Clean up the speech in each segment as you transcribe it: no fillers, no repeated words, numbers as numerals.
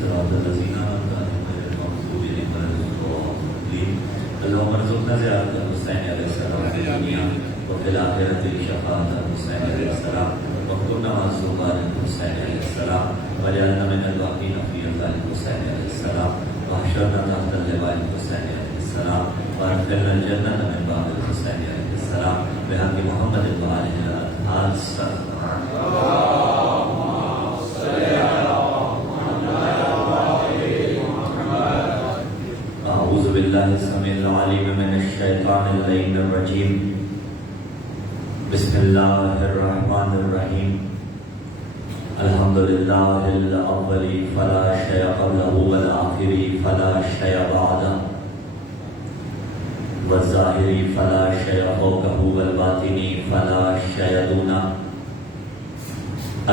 صراط الذين أنعمت عليهم غير المغضوب عليهم ولا الضالين. اللهم ارزقنا زيارة الحسين عليه السلام في الدنيا وفي الآخرة شفاعة الحسين عليه السلام واكتبنا مع الزهراء الحسين عليه السلام واجعلنا من الباقين في رضا الحسين عليه السلام واحشرنا تحت لواء الحسين عليه السلام وادخلنا الجنة من باب الحسين عليه السلام بحق محمد وآله الأطهار السلام. أعوذ بالله السميع العليم من الشيطان اللعين الرجيم. بسم الله الرحمن الرحيم. الحمد لله الأول فلا شيء قبله والآخر فلا شيء بعده والظاهر فلا شيء فوقه والباطن فلا شيء دونه.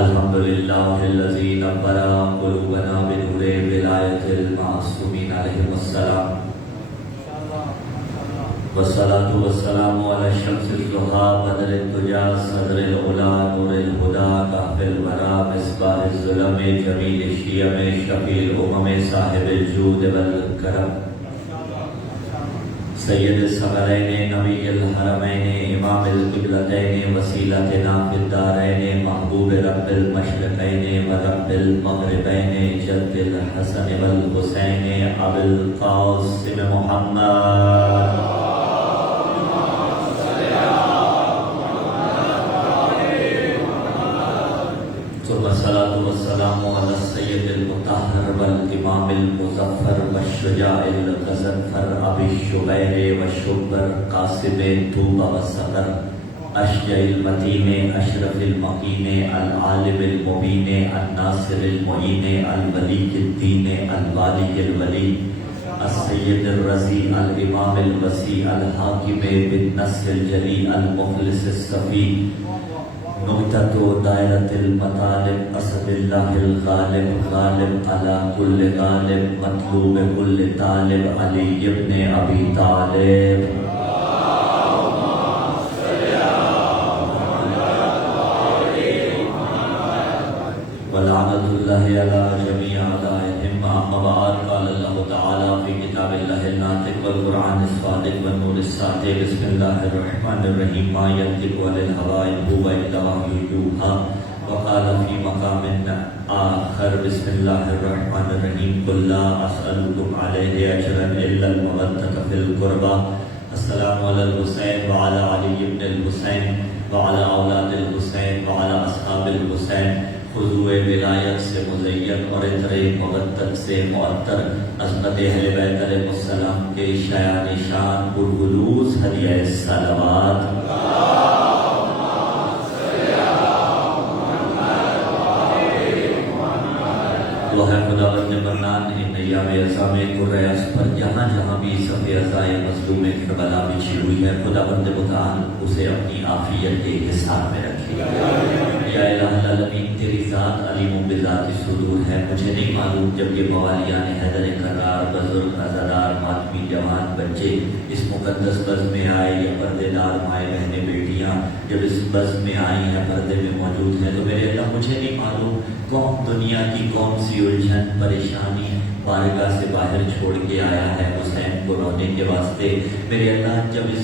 الحمد لله الذي نور قلوبنا بنور ولاية المعصومين عليهم السلام والصلاة والسلام على الشمس الضحى بدر الدجى صدر العلا نور الهدى كهف الورى مصباح الظلم جميل الشيم شفيع الأمم صاحب الجود والكرم سید الثقلین نبی الحرمین امام القبلتین وسیلتنا فی الدارین محبوب رب المشرقین و رب المغربین جد الحسن والحسین ابو القاسم محمد. ثم الصلاة والسلام على السيد المطهر والإمام المظفر والشجاع الغزنفر أبي الشبير والشبر قاسم طوبى والصقر أشجع المتين أشرف المقين العالم المبين الناصر المعين الولي الدين الوالي الولي السيد الرزي الإمام الوسيع الحاكم بالنصر الجلي المخلص الصفي نقطة دائرة المطالب أسد الله الغالب غالب على كل غالب مطلوب كل طالب علي ابن أبي طالب. ولعنة الله على جميع أعدائهم. أما بعد قال الله تعالى في كتاب الله الناطق والقرآن الصادق والنور الساطع. بسم الله الرحمن الرحيم. ما ينطق عن الهوى إن هو إلا وحي يوحى. وقال في مقام آخر بسم الله الرحمن الرحيم قل لا أسألكم عليه أجرا إلا المودة في القربى. السلام على الحسين وعلى علي بن الحسين وعلى أولاد الحسين وعلى أصحاب الحسين. خضوع ولایت سے مزین اور عطر مودت سے معطر عظمت اہل بیت علیہ السلام کے شایان شان پرخلوص ہدیہ صلوات. وہ ہے خداوند منان ان ایام عظام قرۂ پر جہاں جہاں بھی صفِ عزائے مظلوم کربلا بچھی ہوئی ہے خداوند متعال اسے اپنی عافیت کے حصار میں رکھے. یا الہ العالمین تیری ذات علیم بذات صدور ہے. مجھے نہیں معلوم جب یہ موالیان حیدر کرار بزرگ عزادار ماتمی جوان بچے اس مقدس بز میں آئے یا پردے دار مائیں بہنیں بیٹیاں جب اس بز میں آئی ہیں پردے میں موجود ہیں تو میرے اللہ مجھے نہیں معلوم کون دنیا کی کون سی الجھن پریشانی بارگاہ سے باہر چھوڑ کے آیا ہے حسین کو رونے کے واسطے. میرے اللہ جب اس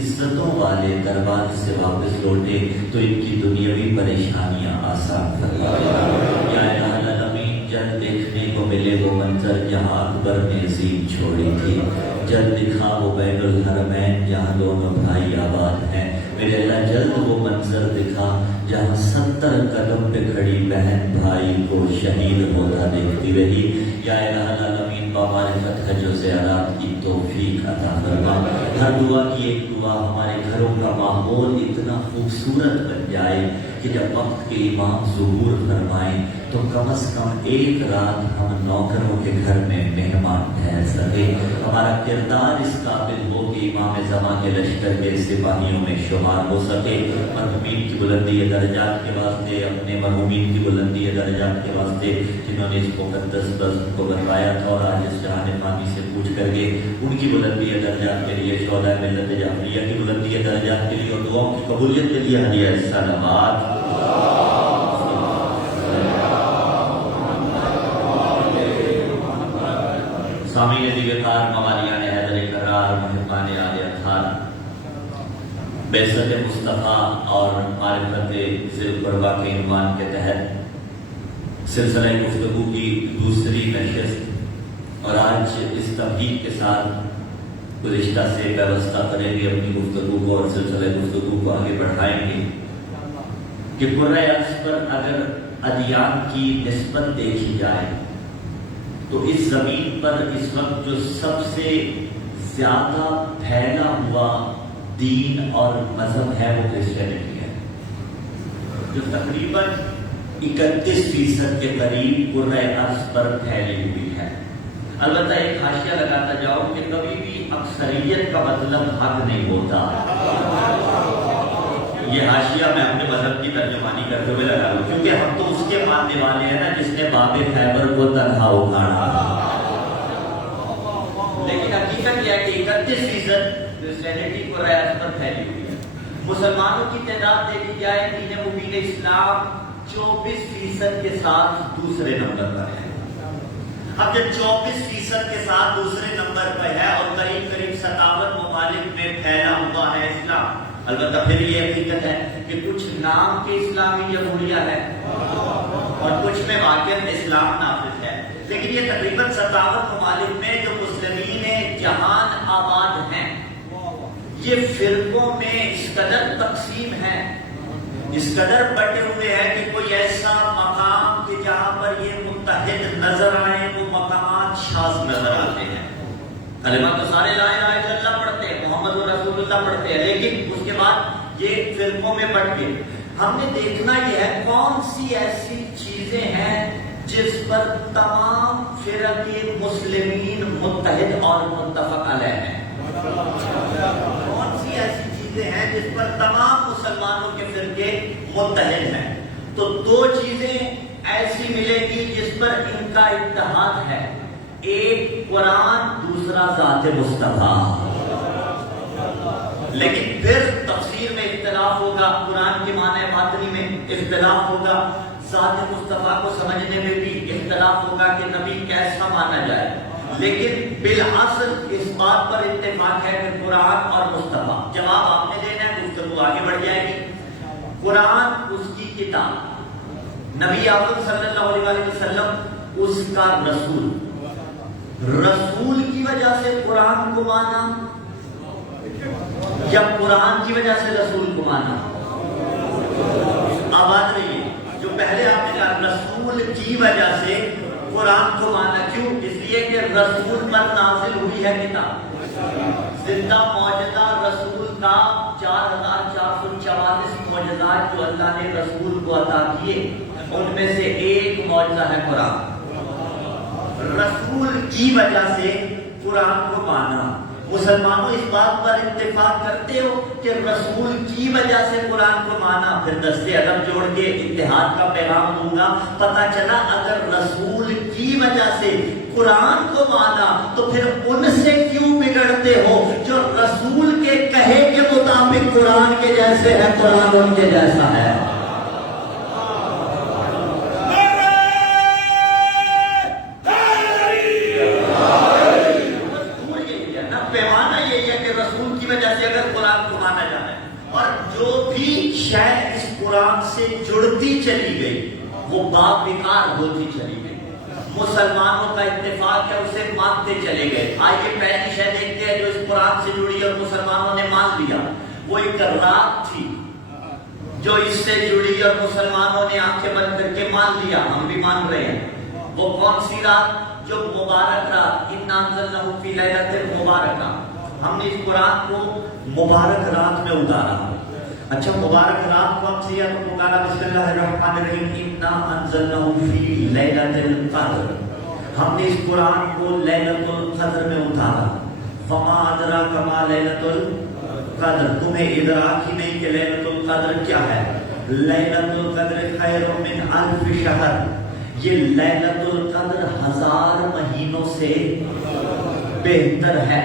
عزتوں والے دربار سے واپس لوٹے تو ان کی دنیاوی پریشانیاں آسان فرما. یا الہ العالمین جلد دیکھنے کو ملے وہ منظر جہاں اکبر نے زین چھوڑی تھی. جلد دکھا وہ بین الحرمین جہاں دونوں بھائی آباد ہیں. میرے اللہ جلد وہ منظر دکھا جہاں 70 قدم پہ کھڑی بہن بھائی کو شہید ہوتا دیکھتی رہی. یا الہ العالمین بامعرفت ہے جو زیارات کی توفیق عطا فرما. ہر دعا کی ایک دعا ہمارے گھروں کا ماحول اتنا خوبصورت بن جائے کہ جب وقت کے امام ظہور فرمائیں تو کم از کم ایک رات ہم نوکروں کے گھر میں مہمان ٹھہر سکے. ہمارا کردار اس قابل ہو کہ امام زمان کے لشکر کے سپاہیوں میں شمار ہو سکے. مرحومین کی بلندی درجات کے واسطے اپنے مرحومین کی بلندی درجات کے واسطے جنہوں نے اس مقدس بزم کو بنوایا تھا اور آج اس جہان فانی سے پوچھ کر کے ان کی بلندی درجات کے لیے شہداء ملت جعفریہ کی بلندی درجات کے لیے اور دعاؤں کی قبولیت کے لیے ہدیہ صلوات. سامعین دیوکار، موالیان حیدر کرار، محبان آل اطہار، بعثت مصطفیٰ اور معرفت ذی القربہ کے عنوان کے تحت سلسلہ گفتگو کی دوسری نشست، اور آج اس تمہید کے ساتھ گزشتہ سے وابستہ کریں گے اپنی گفتگو کو اور سلسلہ گفتگو کو آگے بڑھائیں گے کہ کرۂ ارض پر اگر ادیان کی نسبت دیکھی جائے تو اس زمین پر اس وقت جو سب سے زیادہ پھیلا ہوا دین اور مذہب ہے وہ کرسچینٹی ہے، جو تقریباً 31% کے قریب کرۂ ارض پر پھیلی ہوئی ہے۔ البتہ ایک حاشیہ لگاتا جاؤ کہ کبھی بھی اکثریت کا مطلب حق نہیں ہوتا۔ یہ حاشیہ میں اپنے مذہب کی ترجمانی کرتے ہوئے لگا لوں، کیونکہ ہم تو اس کے ماننے والے ہیں نا جس نے باب خیبر کو تنہا اکھاڑا۔ لیکن حقیقت یہ ہے کہ 31% کرسچینٹی کرۂ ارض پر پھیلی ہوئی ہے۔ مسلمانوں کی تعداد دیکھی جائے دین مبین اسلام 24% کے ساتھ دوسرے نمبر پر ہے۔ اب جب 24% کے ساتھ دوسرے نمبر پر ہے اور قریب 57 ممالک میں پھیلا ہوا ہے اسلام، البتہ پھر یہ حقیقت ہے کہ کچھ نام کے اسلامی جمہوریہ ہے اور کچھ میں واقعی اسلام نافذ ہے، لیکن یہ تقریباً 57 ممالک میں جو مسلمین جہان آباد ہیں یہ فرقوں میں اس قدر تقسیم ہے، اس قدر بٹے ہوئے ہیں کہ کوئی ایسا مقام کہ جہاں پر یہ متحد نظر آئے وہ مقامات شاذ نظر آتے ہیں۔ کلمہ تو سارے لا الہ الا اللہ پڑھتے ہیں، محمد رسول اللہ پڑھتے ہیں، لیکن اس کے بعد یہ فرقوں میں بٹ گئے۔ ہم نے دیکھنا یہ ہے کون سی ایسی چیزیں ہیں جس پر تمام فرق مسلمین متحد اور متفق علیہ ہیں، کون سی ایسی چیزیں ہیں جس پر تمام مسلمانوں کے فرقے متحد ہیں۔ تو دو چیزیں ایسی ملے گی جس پر ان کا اتحاد ہے، ایک قرآن، دوسرا ذات مصطفیٰ۔ لیکن پھر تفسیر میں اختلاف ہوگا، قرآن کے معنی باطنی میں اختلاف ہوگا، ذات مصطفیٰ کو سمجھنے میں بھی اختلاف ہوگا کہ نبی کیسا مانا جائے، لیکن بالحاصل اس بات پر اتفاق ہے کہ قرآن اور مصطفیٰ۔ جواب آپ نے دینا ہے، گفتگو آگے بڑھ جائے گی۔ قرآن اس کی کتاب، نبی اعظم صلی اللہ علیہ وسلم اس کا رسول، رسول کی وجہ سے قرآن کو مانا یا قرآن کی وجہ سے رسول کو مانا؟ آباد رہیے، جو پہلے آپ نے کہا رسول کی وجہ سے قرآن کو مانا، کیوں؟ اس لیے کہ رسول پر نازل ہوئی ہے کتاب، زندہ معجزہ رسول کا 4444 معجزات جو اللہ نے رسول کو عطا کیے ان میں سے ایک معجزہ ہے قرآن۔ رسول کی وجہ سے قرآن کو مانا۔ مسلمانوں اس بات پر اتفاق کرتے ہو کہ رسول کی وجہ سے قرآن کو مانا؟ پھر دستے ادب جوڑ کے اتحاد کا پیغام دوں گا۔ پتہ چلا اگر رسول کی وجہ سے قرآن کو مانا تو پھر ان سے کیوں بگڑتے ہو جو رسول کے کہے کے مطابق قرآن کے جیسے ہے، قرآن ان کے جیسا ہے۔ شاید اس قرآن سے جڑتی چلی گئی وہ باپ بیکار ہوتی چلی گئی، مسلمانوں کا اتفاق ہے اسے مانتے چلے گئے۔ آئیے پہلی شے دیکھتے ہیں جو اس قرآن سے جڑی اور مسلمانوں نے مان لیا، وہ ایک رات تھی جو اس سے جڑی اور مسلمانوں نے آنکھیں بند کر کے مان لیا، ہم بھی مان رہے ہیں۔ وہ کون سی رات؟ جو مبارک رات، اِنَّا أَنزَلْنَاهُ فِي لَيْلَةٍ مُبَارَكَةٍ، ہم نے اس قرآن کو مبارک رات میں اتارا۔ اچھا مبارک رات کون سی ہے؟ تو پکارا بسم اللہ الرحمن الرحیم، اِنَّا أَنزَلْنَاهُ فِي لَيْلَةِ الْقَدْرِ، ہم نے اس قرآن کو لیلۃ القدر میں اتارا۔ فَمَا أَدْرَاكَ مَا لَيْلَةُ الْقَدْرِ، تمہیں ادراک ہی نہیں کہ لیلۃ القدر کیا ہے۔ لیلۃ القدر خیر من الف شہر، یہ لیلۃ القدر 1000 مہینوں سے بہتر ہے۔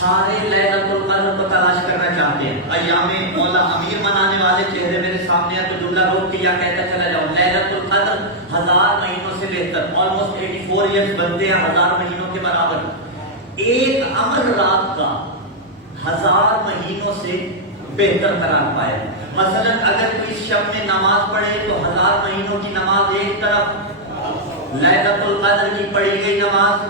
سارے لیلۃ القدر کو تلاش کرنا چاہتے ہیں. ایام مولا امیر منانے والے چہرے میرے سامنے ہے تو جملہ روک کے یا کہتا چلا جاؤں. لیلۃ القدر 1000 مہینوں سے بہتر. آلموسٹ 84 ایئرس بنتے ہیں 1000 مہینوں کے برابر. ایک عمل رات کا 1000 مہینوں سے بہتر قرار پائے. مثلا اگر کوئی شب میں نماز پڑھے تو 1000 مہینوں کی نماز ایک طرف، لیلۃ القدر کی پڑھی گئی نماز.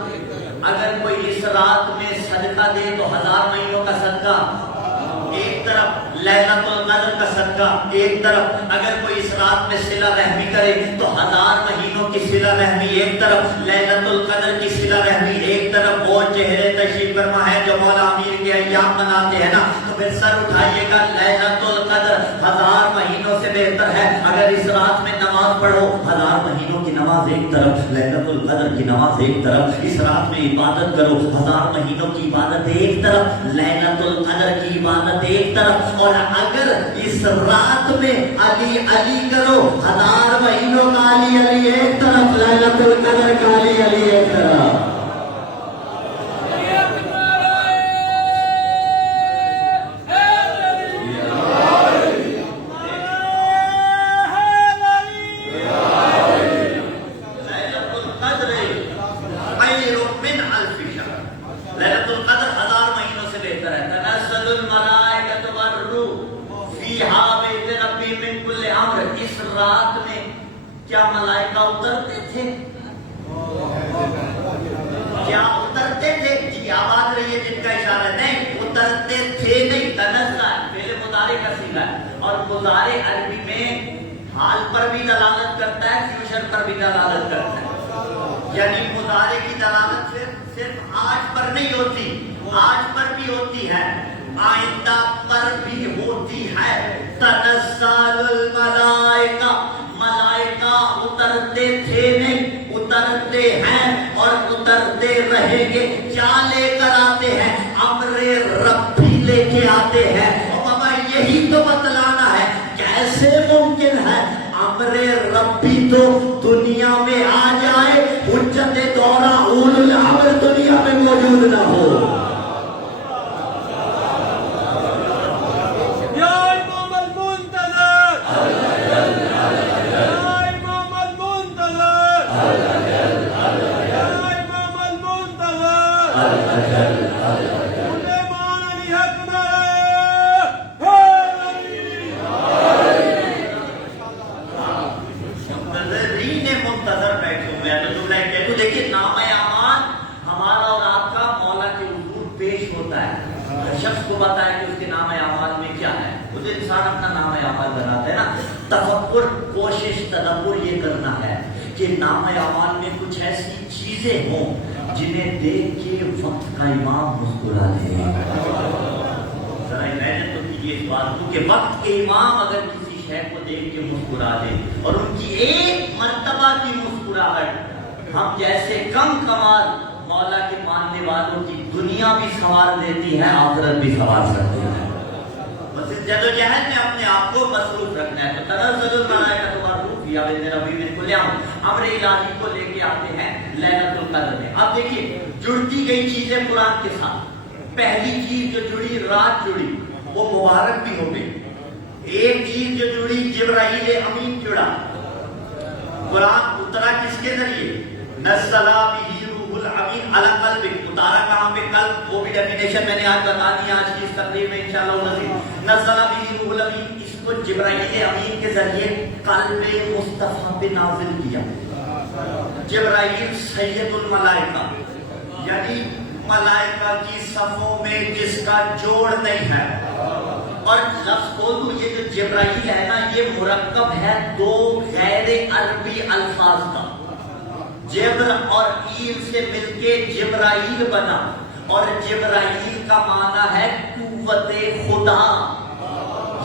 اگر کوئی اس رات میں صدقہ دے تو 1000 مہینوں کا صدقہ ایک طرف، لیلۃ القدر کا صدقہ ایک طرف. اگر کوئی اس رات میں صلہ رحمی کرے تو 1000 مہینوں کی صلہ رحمی ایک طرف، لیلۃ القدر کی صلہ رحمی ایک طرف. وہ چہرے تشریف فرما ہے جو مولا امیر کے ایام مناتے ہیں نا، تو پھر سر اٹھائیے گا. لیلۃ القدر 1000 مہینوں سے بہتر ہے. اگر اس رات میں نماز پڑھو، 1000 مہینوں کی نماز ایک طرف، لیلۃ القدر کی نماز ایک طرف. اس رات میں عبادت کرو، 1000 مہینوں کی عبادت ایک طرف، لیلۃ القدر کی عبادت ایک طرف. اور اگر اس رات میں علی علی کرو، 1000 مہینوں کا علی علی ایک طرف، لیلۃ القدر کا علی علی ایک طرف. اس رات میں کیا ملائکہ اترتے تھے؟ کیا اترتے تھے؟ جی آواز رہی ہے جن کا اشارہ. نہیں اترتے تھے نہیں، تنزل پہلے مضارع کا صیغہ ہے. اور مضارع عربی میں حال پر بھی دلالت کرتا ہے، فیوچر پر بھی دلالت کرتا ہے. یعنی مضارع کی دلالت صرف آج پر نہیں ہوتی، آج پر بھی ہوتی ہے، آئندہ پر بھی ہوتی ہے. تنزل الملائکہ، ملائکہ اترتے تھے نہیں، اترتے ہیں اور اترتے رہیں گے. کیا لے کر آتے ہیں؟ امر ربی لے کے آتے ہیں. اور بابا یہی تو بتلانا ہے. کیسے ممکن ہے امر ربی تو دنیا میں آ جائے، حجت دورہ اولو الامر دنیا میں موجود نہ ہو؟ لیکن نام امان ہمارا اور آپ کا مولا کے حضور پیش ہوتا ہے. ہر شخص کو پتا ہے کہ اس کے نام اعمال میں کیا ہے. خود انسان اپنا نام اعمال بناتا ہے نا. تفکر، کوشش، تدبر یہ کرنا ہے کہ نام اعمال میں کچھ ایسی چیزیں ہوں جنہیں دیکھ کے وقت کا امام مسکرا دے. ذرا امیجن تو کیجیے اس بات کو کہ وقت کے امام اگر کسی شے کو دیکھ کے مسکرا دے اور ان کی ایک مرتبہ کی مسکراہٹ ہم جیسے کم کمال مولا کے ماننے والوں کی دنیا بھی سنوار دیتی ہے، آخرت بھی سنوار سکتی ہے. بس اس جدوجہد میں اپنے آپ کو مصروف رکھنا ہے. تو تنزل الملائکۃ والروح فیہا بإذن ربہم من کل امر، امر الہی کو لے کے آتے ہیں لیلۃ القدر میں. اب دیکھیے جڑتی گئی چیزیں قرآن کے ساتھ. پہلی چیز جو جڑی، رات جڑی، وہ مبارک بھی ہو گئی. ایک چیز جو جڑی، جبرائیل امین جڑا. قرآن اترا کس کے ذریعے؟ نزل بہ روح الامین علی قلبک. اتارا کہاں پہ؟ قلب. وہ بھی ڈیفینیشن میں نے آج بتا دی آج کی اس تقریر میں انشاءاللہ. نزل بہ روح الامین، اس کو جبرائیل امین کے ذریعے قلب مصطفیٰ پہ نازل کیا. جبرائیل سید الملائکہ، یعنی ملائکہ کی صفوں میں جس کا جوڑ نہیں ہے. اور لفظ بولوں یہ جو جبرائیل ہے نا، یہ مرکب ہے دو غیر عربی الفاظ کا. جبر اور ایل سے مل کے جبرائیل بنا. اور جبرائیل کا معنی ہے قوت خدا،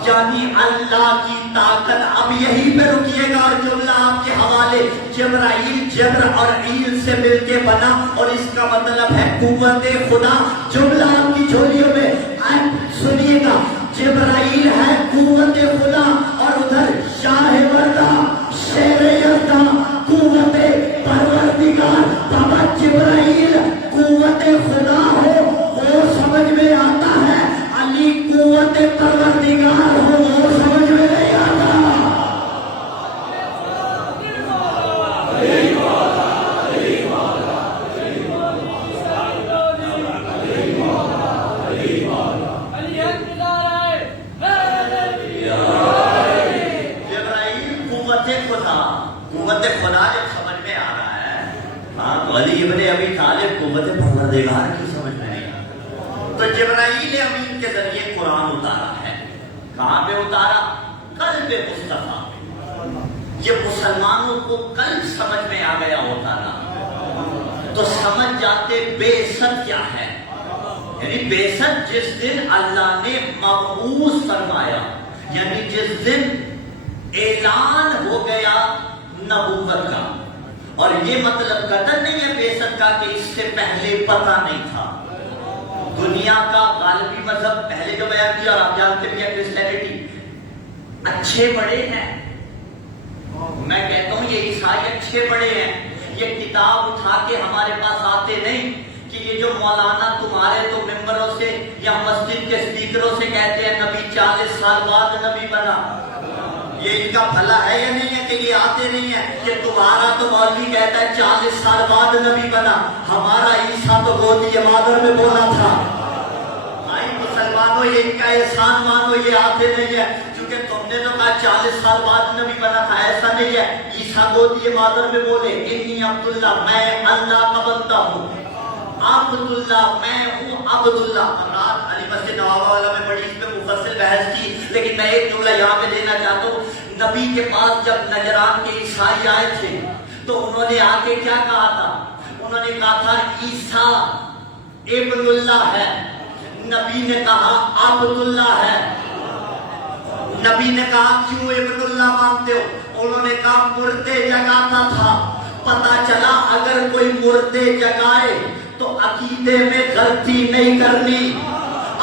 یعنی اللہ کی طاقت. اب یہی پہ رکیے گا اور جملہ آپ کے حوالے. جبرائیل جبر اور ایل سے مل کے بنا اور اس کا مطلب ہے قوت خدا. جملہ آپ کی جھولیوں میں سنیے گا. جبرائیل ہے قوت خدا اور ادھر شاہ وردہ شیر یزدہ قوت پروردگار. بابا جبرائیل قوت خدا ہو وہ سمجھ میں خدا جب سمجھ میں آ رہا ہے، ہاں تو علی ابن ابی طالب قوت پروردگار کی سمجھ میں نہیں آ، تو جبرائیل امین کے ذریعے قرآن اتارا ہے۔ کہاں پہ اتارا؟ قلب مصطفیٰ پہ۔ یہ مسلمانوں کو قلب سمجھ میں آ گیا ہوتا نا تو سمجھ جاتے بے عزت کیا ہے، یعنی بے عزت جس دن اللہ نے مبعوث فرمایا، یعنی جس دن اعلان ہو گیا نبوت کا، اور یہ مطلب قدر نہیں ہے بے عزت کا کہ اس سے پہلے پتہ نہیں تھا۔ دنیا کا غالبی مذہب پہلے جو بیان کیا، اور آپ جانتے بھی ہیں کرسچینٹی اچھے بڑے ہیں، میں کہتا ہوں یہ عیسائی اچھے بڑے ہیں، یہ کتاب اٹھا کے ہمارے پاس آتے نہیں کہ یہ جو مولانا تمہارے تو ممبروں سے یا مسجد کے اسپیکروں سے کہتے ہیں نبی 40 سال بعد نبی بنا، یہ ان کا بھلا ہے یا نہیں ہے کہ یہ آتے نہیں ہیں کہ تمہارا تو مولوی کہتا ہے 40 سال بعد نبی بنا، ہمارا عیسیٰ تو گودی مادر میں بولا تھا۔ بھائی مسلمانوں یہ ان کا احسان مانو، یہ آتے نہیں ہے کیونکہ تم نے تو کہا 40 سال بعد نبی بنا تھا، ایسا نہیں ہے۔ عیسیٰ گودی مادر میں بولے انی عبداللہ، میں اللہ کا بندہ ہوں، عبداللہ میں ہوں، عبداللہ۔ رات علی مسجد نوابہ والا میں بڑی اس پہ مفصل بحث کی، لیکن میں ایک جملہ یہاں پہ دینا چاہتا ہوں۔ نبی کے پاس جب نجران کے عیسائی آئے تھے تو انہوں نے آ کے کیا کہا تھا؟ انہوں نے کہا تھا عیسیٰ ابن اللہ ہے، نبی نے کہا عبداللہ ہے۔ نبی نے کہا کیوں ابن اللہ مانتے ہو؟ انہوں نے کہا مردے جگاتا تھا، پتا چلا اگر کوئی مردے جگائے تو عقیدے میں غلطی نہیں کرنی،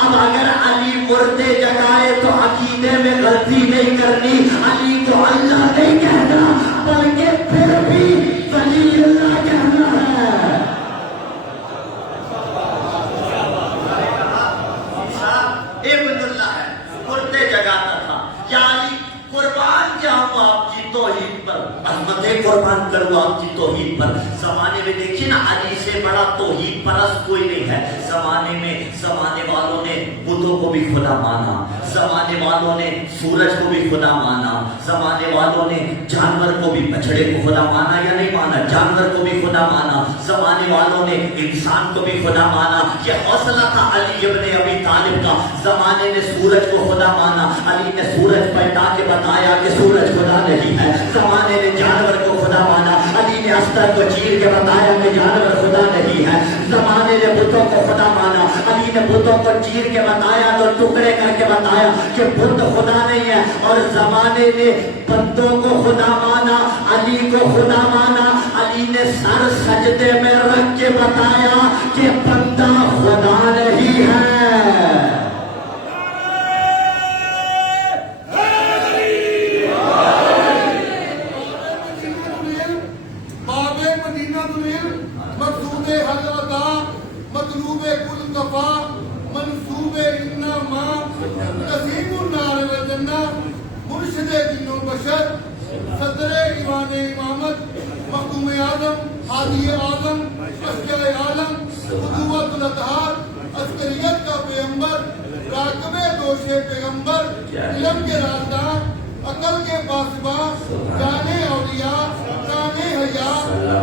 اب اگر علی مردے جگائے تو عقیدے میں غلطی نہیں کرنی، علی کو اللہ نہیں کہنا بلکہ پھر بھی ولی اللہ کہنا ہے۔ ابن اللہ ہے، مردے جگاتا تھا، یا علی قربان جاؤں آپ کی توحید پر، عظمتیں قربان کروں آپ کی توحید پر۔ زمانے میں دیکھیے نا علی سے بڑا توحید پرست کوئی نہیں ہے زمانے میں۔ زمانے والوں نے بتوں کو بھی خدا مانا، زمانے والوں نے سورج کو بھی خدا مانا، زمانے والوں نے جانور کو بھی، بچڑے کو خدا مانا یا نہیں مانا، جانور کو بھی خدا مانا، زمانے والوں نے انسان کو بھی خدا مانا۔ یہ حوصلہ تھا علی ابن ابی طالب کا۔ زمانے نے سورج کو خدا مانا، علی نے سورج پلٹا کے بتایا کہ سورج خدا نہیں ہے۔ زمانے نے جانور کو خدا مانا، علی نے استر کو چیر کے بتایا کہ جانور خدا نہیں ہے۔ زمانے نے بتوں کو خدا مانا، علی نے بتوں کو چیر کے بتایا تو ٹکڑے کر کے بتایا کہ بت خدا نہیں ہے۔ اور زمانے نے بندوں کو خدا مانا، علی کو خدا مانا، علی نے سر سجدے میں رکھ کے بتایا کہ بندہ خدا نہیں ہے۔ مطلوب کل دفا منصوب انما تزیم النار والجنہ مرشد جن و بشر صدر ایوان امامت مخدوم اعظم ہادی اعظم اشجاع عالم قدوۃ الاطہار عسکریت کا پیغمبر راکب دوش پیغمبر علم کے رازدار عقل کے پاسباں جانے اولیاء جانے حیا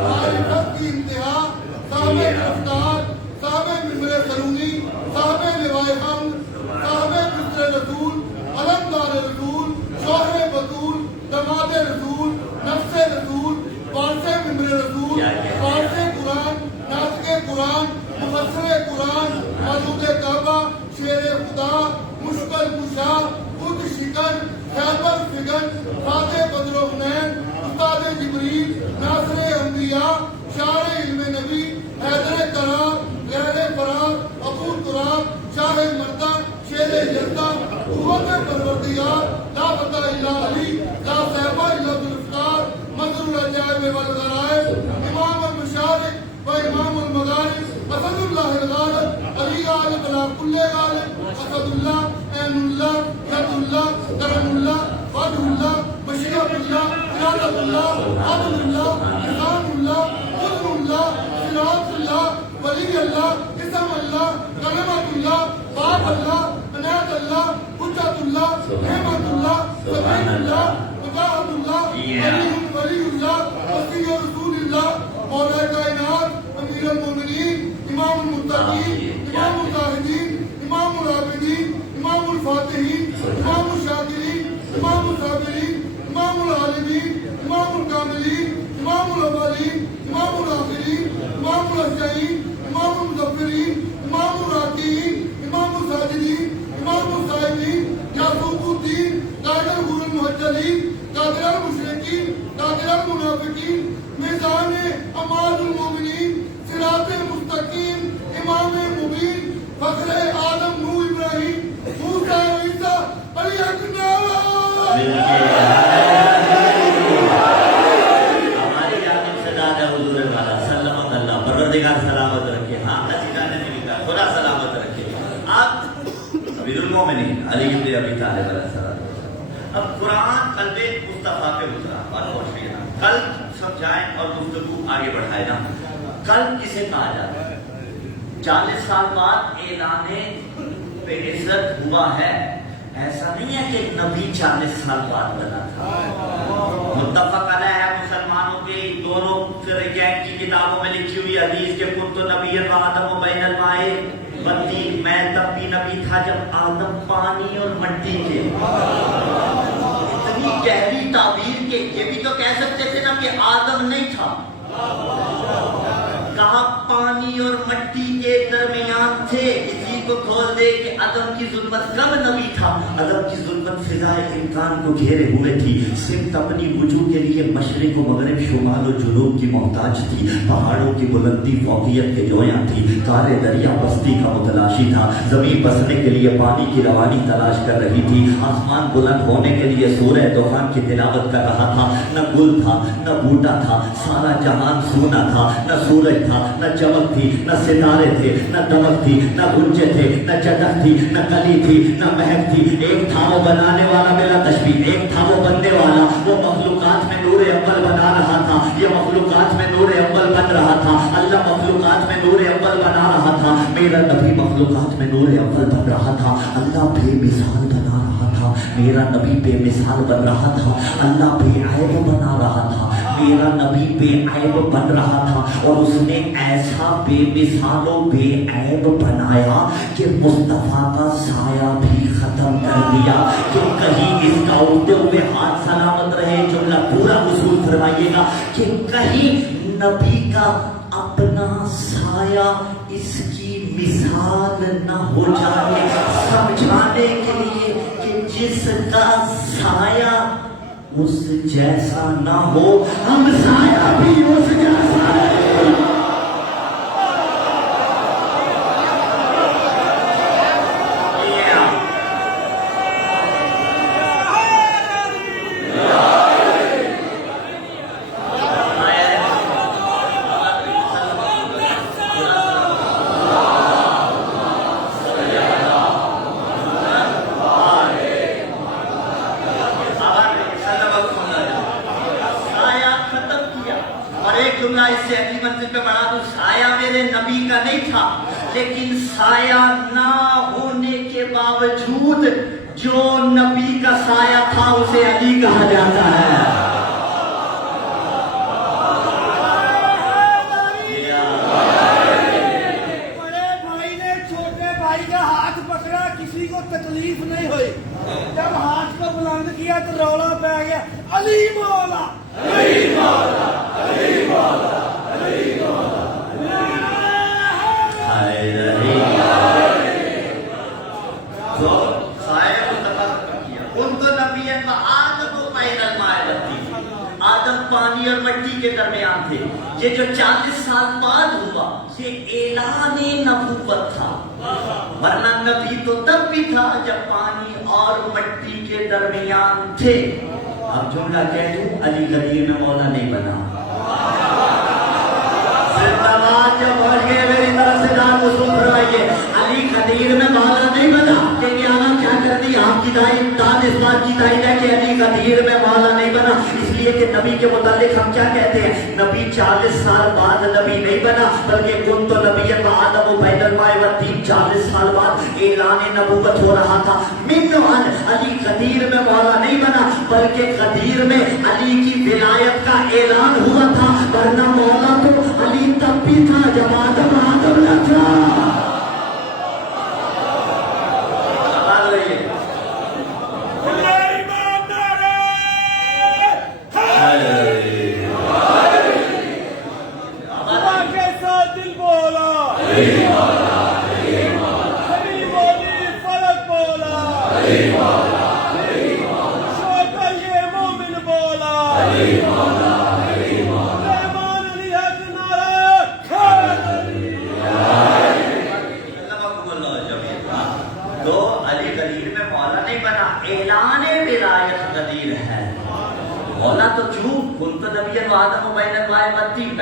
معرفت کی انتہا صاحب رفتار صاحب ممبر سرونی صاحب لوائے حمد صاحب مصر رسول علمدار رسول شوہر بطول دماد رسول نفس رسول وارث ممبر رسول وارث قرآن ناطق قرآن مفسر قرآن معبود کعبہ شیر خدا مشکل کشا خود شکن خیبر فگر فاتح بدر و حنین استاد جبریل ناصر انبیاء شاعر علم نبی حیدر قرار غیر فرار ابو تراب شاہ مردہ شیر یزدہ قوت پروردگار لا فتح الا علی لا صحبہ الا ذوالفقار مظہر العجائب والغرائب امام المشارق و امام المغارب اسد اللہ الغالب علی غالب علی کل غالب اسد اللہ عین اللہ ید اللہ کرم اللہ وجہ اللہ مشیت اللہ ارادت اللہ عدل اللہ نظام اللہ قدر اللہ صراط اللہ ولی اللہ اسم اللہ کلمت اللہ باب اللہ عنایت اللہ حجت اللہ نعمت اللہ سبیل اللہ وجاہت اللہ ولی اللہ قادر المشرکین قادر المنافقین میزان امان المومنین صراط مستقیم امام مبین فخر آدم نوح ابراہیم موسیٰ و عیسیٰ علی اکبر ہماری جانب سے دادا حضور والا سلامت اللہ پروردگار سلامت رکھے. ہاں کسی گانے میں لکھا خدا سلامت رکھے. آپ امیر المومنین علی بن ابی طالب علیہ السلام. اب قرآن قلب مصطفیٰ پہ اترا اور پہنچ گیا. قلب سمجھائیں اور گفتگو آگے بڑھائے نا. قلب کسے کہا جاتا ہے؟ 40 سال بعد اعلان پہ عزت ہوا ہے. ایسا نہیں ہے کہ نبی 40 سال بعد بنا تھا. متفق علیہ ہے مسلمانوں کے دونوں فرقین کی کتابوں میں لکھی ہوئی حدیث کہ کنت نبی و آدم بین الماء والطین. میں تب بھی نبی تھا جب آدم پانی اور مٹی کے. اتنی گہری تعبیر کہ یہ بھی تو کہہ سکتے تھے نا کہ آدم نہیں تھا. کہا پانی اور مٹی کے درمیان تھے. اسی کو کھول دے کہ آدم کی ظلمت کب نبی تھا؟ آدم کی ظلمت فضائے امکان کو گھیرے ہوئے تھی. صرف اپنی وجود کے لیے مشرق و مغرب شمال و جنوب کی محتاج تھی. پہاڑوں کی بلندی فوقیت کے جویاں تھی. کارے دریا بستی کا متلاشی تھا. زمین بسنے کے لیے پانی کی روانی تلاش کر رہی تھی. آسمان بلند ہونے کے لیے سورہ دوحان کی تلاوت کر رہا تھا. نہ گل تھا نہ بوٹا تھا. سارا جہان سونا تھا. نہ سورج تھا نہ چمک تھی. نہ ستارے تھے نہ دمک تھی. نہ گنجے تھے نہ چٹک تھی نہ کلی تھی نہ مہک تھی. ایک تھا وہ بنانے والا بلا تشبیہ. ایک تھا وہ بننے والا. وہ مخلوقات میں نور اول بنا رہا تھا. یہ مخلوقات میں نور اول بن رہا تھا. اللہ مخلوقات میں نور اول بنا رہا تھا. میرا نبی مخلوقات میں نور اول بن رہا تھا. اللہ بے مثال بنا رہا تھا. میرا نبی بے مثال بن رہا تھا. اللہ بے عیب بنا رہا تھا. میرا نبی بے عیب بن رہا تھا. اور اس نے ایسا بے مثال و بے عیب بنایا کہ مصطفیٰ کا سایہ بھی ختم کر دیا. کہ کہیں اس کا اڑتے ہوئے ہاتھ سلامت رہے. جملہ پورا وصول فرمائیے گا کہ کہیں نبی کا اپنا سایہ اس کی مثال نہ ہو جائے. سمجھانے کے لیے کہ جس کا سایہ اس جیسا نہ ہو ہم سایہ بھی اس جیسا ہے. لیکن سایہ نہ ہونے کے باوجود جو نبی کا سایہ تھا اسے علی کہا جاتا ہے. بڑے بھائی نے چھوٹے بھائی کا ہاتھ پکڑا, کسی کو تکلیف نہیں ہوئی. جب ہاتھ کو بلند کیا تو رولا پہ گیا علی مولا علی مولا علی مولا علی مولا. آدم پانی اور مٹی کے درمیان تھے. یہ جو 40 سال بعد ہوا یہ اعلان نبوت تھا. ورنہ نبی تو تب بھی تھا جب پانی اور مٹی کے درمیان تھے. اب جملہ کہہ دوں, علی غدیر میں مولا نہیں بنا. جب بڑھئے میری طرف سے دان کو سن فرمائیے, علی غدیر میں مولا نہیں بنا. کہ کیا کر دی آپ کی دان اس بات کی تائید ہے کہ علی غدیر میں مولا نہیں بنا. اس لیے کہ نبی کے متعلق ہم کیا کہتے ہیں, نبی 40 سال بعد نبی نہیں بنا بلکہ کنت نبی و آدم بین الماء والطین. 40 سال بعد اعلان نبوت ہو رہا تھا. من علی غدیر میں مولا نہیں بنا بلکہ غدیر میں علی کی ولایت کا اعلان ہوا تھا. ورنہ مولا تو علی تب بھی تھا جب آدم نہ تھا.